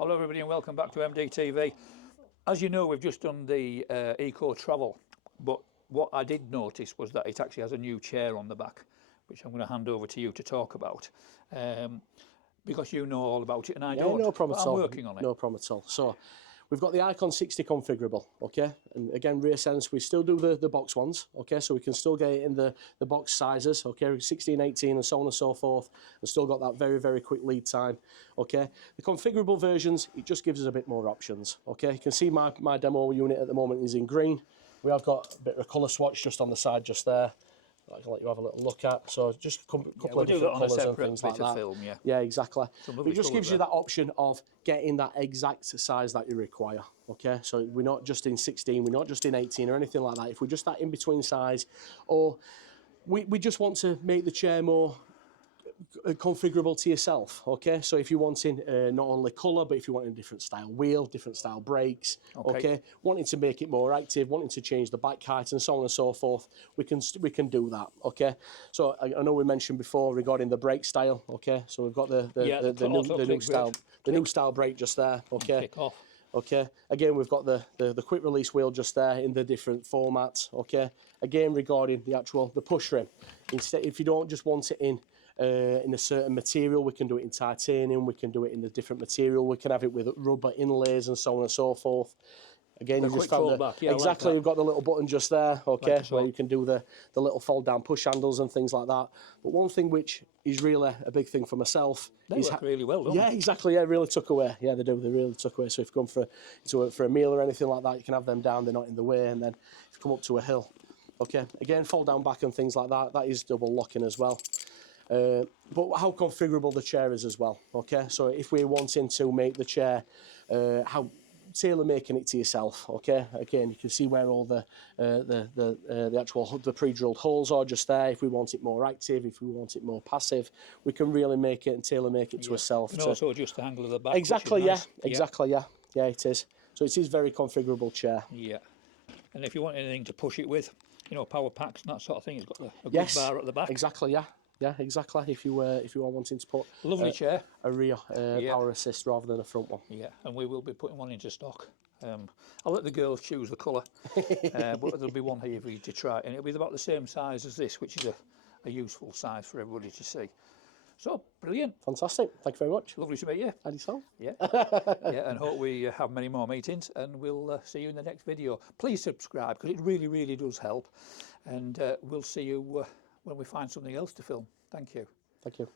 Hello everybody and welcome back to MDTV. As you know, we've just done the Eco Travel, but what I did notice was that it actually has a new chair on the back, which I'm going to hand over to you to talk about, because you know all about it and I don't. No problem at all. I'm working on it. No problem at all. So we've got the Icon 60 configurable, okay? And again, Rehasense, we still do the box ones, okay? So we can still get it in the box sizes, okay? 16, 18 and so on and so forth, and still got that very, very quick lead time, okay? The configurable versions, it just gives us a bit more options, okay? You can see my demo unit at the moment is in green. We have got a bit of a colour swatch just on the side just there. I can let you have a little look at. So just a couple of different colours and things like that. Film, yeah, exactly. It just gives you there. that option of getting that exact size that you require. Okay, so we're not just in 16, we're not just in 18 or anything like that. If we're just that in between size, or we just want to make the chair more configurable to yourself, okay? So if you're wanting not only colour, but if you're wanting a different style wheel, different style brakes, okay? Wanting to make it more active, wanting to change the back height and so on and so forth, we can do that, okay? So I know we mentioned before regarding the brake style, okay? So we've got the new style brake just there, okay? Kick off. Okay, again we've got the quick release wheel just there in the different formats, okay? Again, regarding the push rim, instead, if you don't just want it in a certain material, we can do it in titanium, we can do it in the different material, we can have it with rubber inlays and so on and so forth. Again, you just found exactly, you've got the little button just there, okay, where you can do the little fold down push handles and things like that. But one thing which is really a big thing for myself is work really well, don't they? Exactly, yeah, really tuck away. Yeah, they do, they really tuck away. So if you come for a meal or anything like that, you can have them down, they're not in the way, and then if you come up to a hill, okay, again, fold down back and things like that, that is double locking as well. But how configurable the chair is as well, okay? So if we're wanting to make the chair, how tailor making it to yourself, okay? Again, you can see where all the pre-drilled holes are just there. If we want it more active, if we want it more passive, we can really make it and tailor make it to ourselves. And also just the angle of the back. Exactly, nice. Exactly, yeah, it is. So it is very configurable chair. Yeah, and if you want anything to push it with, you know, power packs and that sort of thing, it's got a good bar at the back. Exactly, yeah. Yeah, exactly. If you are wanting to put chair, a rear power assist rather than a front one. Yeah, and we will be putting one into stock. I'll let the girls choose the colour, but there'll be one here for you to try, and it'll be about the same size as this, which is a useful size for everybody to see. So brilliant, fantastic. Thank you very much. Lovely to meet you. And yourself. Yeah, yeah, and hope we have many more meetings, and we'll see you in the next video. Please subscribe because it really, really does help, and we'll see you when we find something else to film. Thank you. Thank you.